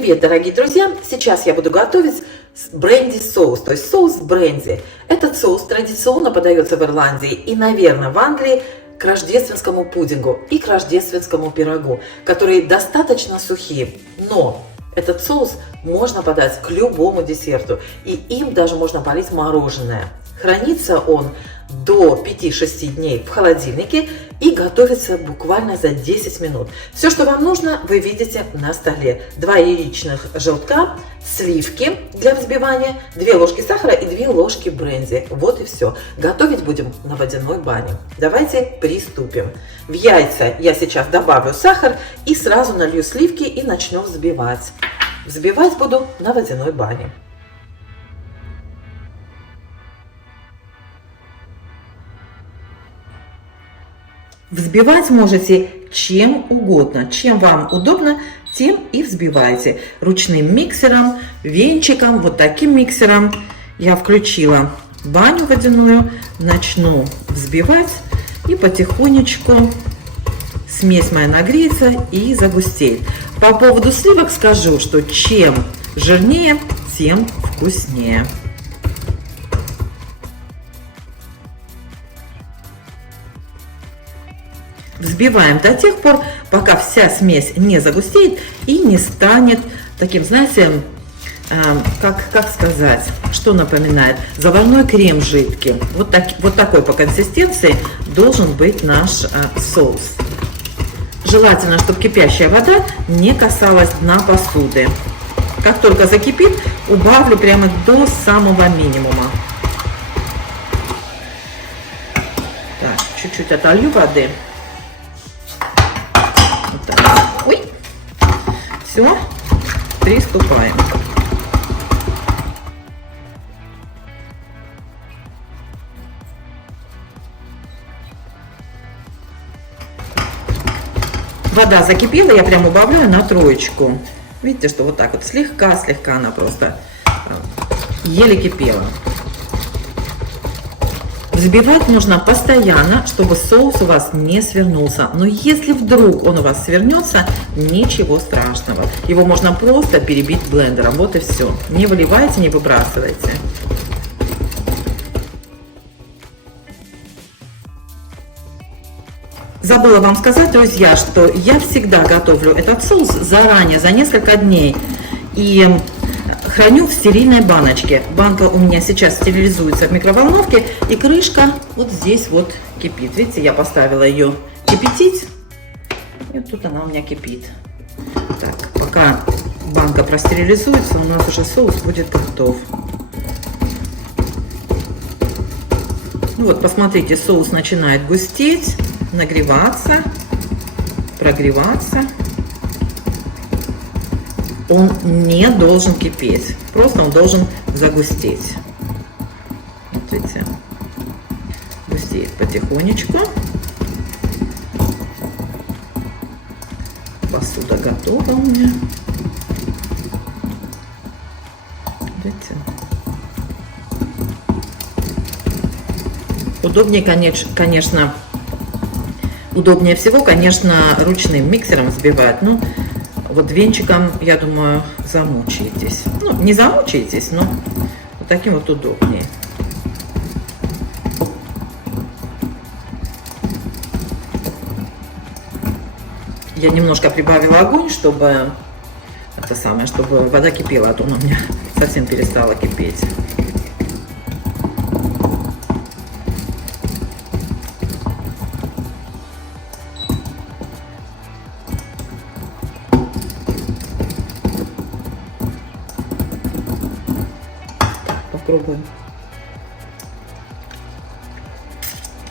Привет, дорогие друзья! Сейчас я буду готовить бренди-соус, то есть соус бренди. Этот соус традиционно подается в Ирландии и, наверное, в Англии к рождественскому пудингу и к рождественскому пирогу, которые достаточно сухие. Но этот соус можно подать к любому десерту, и им даже можно полить мороженое. Хранится он до 5-6 дней в холодильнике и готовится буквально за 10 минут. Все, что вам нужно, вы видите на столе. 2 яичных желтка, сливки для взбивания, 2 ложки сахара и 2 ложки бренди. Вот и все. Готовить будем на водяной бане. Давайте приступим. В яйца я сейчас добавлю сахар и сразу налью сливки и начну взбивать. Взбивать буду на водяной бане. Взбивать можете чем угодно. Чем вам удобно, тем и взбивайте. Ручным миксером, венчиком, вот таким миксером. Я включила баню водяную, начну взбивать и потихонечку смесь моя нагреется и загустеет. По поводу сливок скажу, что чем жирнее, тем вкуснее. Взбиваем до тех пор, пока вся смесь не загустеет и не станет таким, знаете, как сказать, что напоминает, заварной крем жидкий. Вот такой по консистенции должен быть наш соус. Желательно, чтобы кипящая вода не касалась дна посуды. Как только закипит, убавлю прямо до самого минимума. Так, чуть-чуть отолью воды. Ой, все, приступаем. Вода закипела, я прям убавляю на 3. Видите, что вот так вот слегка она просто еле кипела. Взбивать нужно постоянно, чтобы соус у вас не свернулся. Но если вдруг он у вас свернется, ничего страшного. Его можно просто перебить блендером. Вот и все. Не выливайте, не выбрасывайте. Забыла вам сказать, друзья, что я всегда готовлю этот соус заранее, за несколько дней. И храню в стерильной баночке. Банка у меня сейчас стерилизуется в микроволновке, и крышка вот здесь вот кипит. Видите, я поставила ее кипятить, и вот тут она у меня кипит. Так, пока банка простерилизуется, у нас уже соус будет готов. Ну вот, посмотрите, соус начинает густеть, нагреваться, прогреваться. Он не должен кипеть, просто он должен загустеть. Вот видите, густеет потихонечку. Посуда готова у меня. Видите? Удобнее, конечно, удобнее всего, конечно, ручным миксером взбивать. Ну, вот венчиком, я думаю, замучаетесь. Ну, не замучаетесь, но вот таким вот удобнее. Я немножко прибавила огонь, чтобы чтобы вода кипела, а то она у меня совсем перестала кипеть. Попробуем.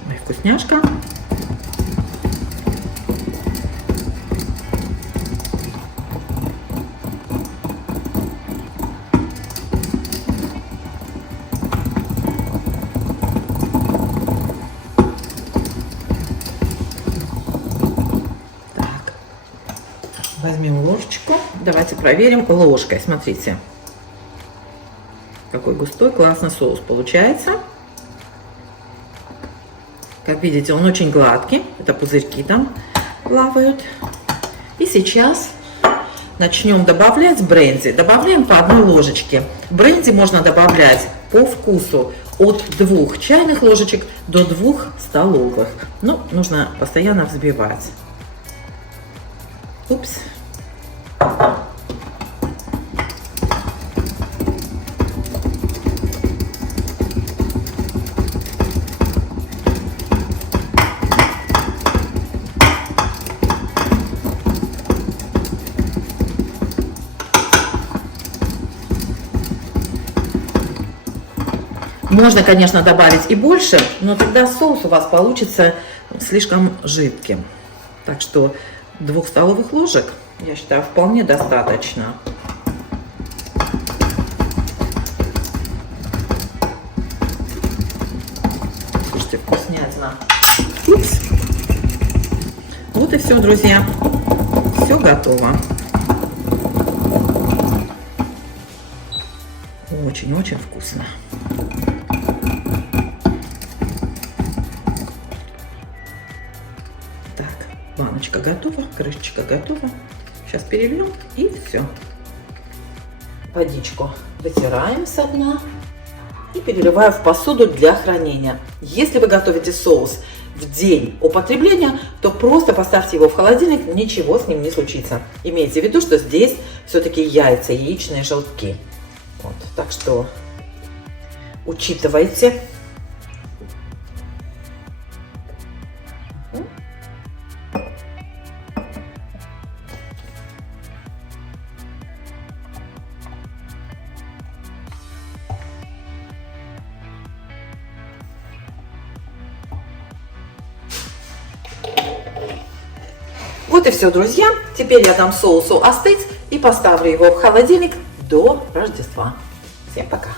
Ой, вкусняшка. Так. Возьмем ложечку. Давайте проверим ложкой. Смотрите. Какой густой, классный соус получается. Как видите, он очень гладкий. Это пузырьки там плавают. И сейчас начнем добавлять бренди. Добавляем по 1 ложечке. Бренди можно добавлять по вкусу от 2 чайных ложечек до 2 столовых. Но нужно постоянно взбивать. Упс. Можно, конечно, добавить и больше, но тогда соус у вас получится слишком жидким. Так что 2 столовых ложек, я считаю, вполне достаточно. Слушайте, вкуснятина. Упс. Вот и все, друзья. Все готово. Очень-очень вкусно. Баночка готова, крышечка готова. Сейчас перельем и все. Водичку вытираем со дна и переливаю в посуду для хранения. Если вы готовите соус в день употребления, то просто поставьте его в холодильник, ничего с ним не случится. Имейте в виду, что здесь все-таки яйца, яичные желтки. Вот, так что учитывайте. Вот и все, друзья. Теперь я дам соусу остыть и поставлю его в холодильник до Рождества. Всем пока!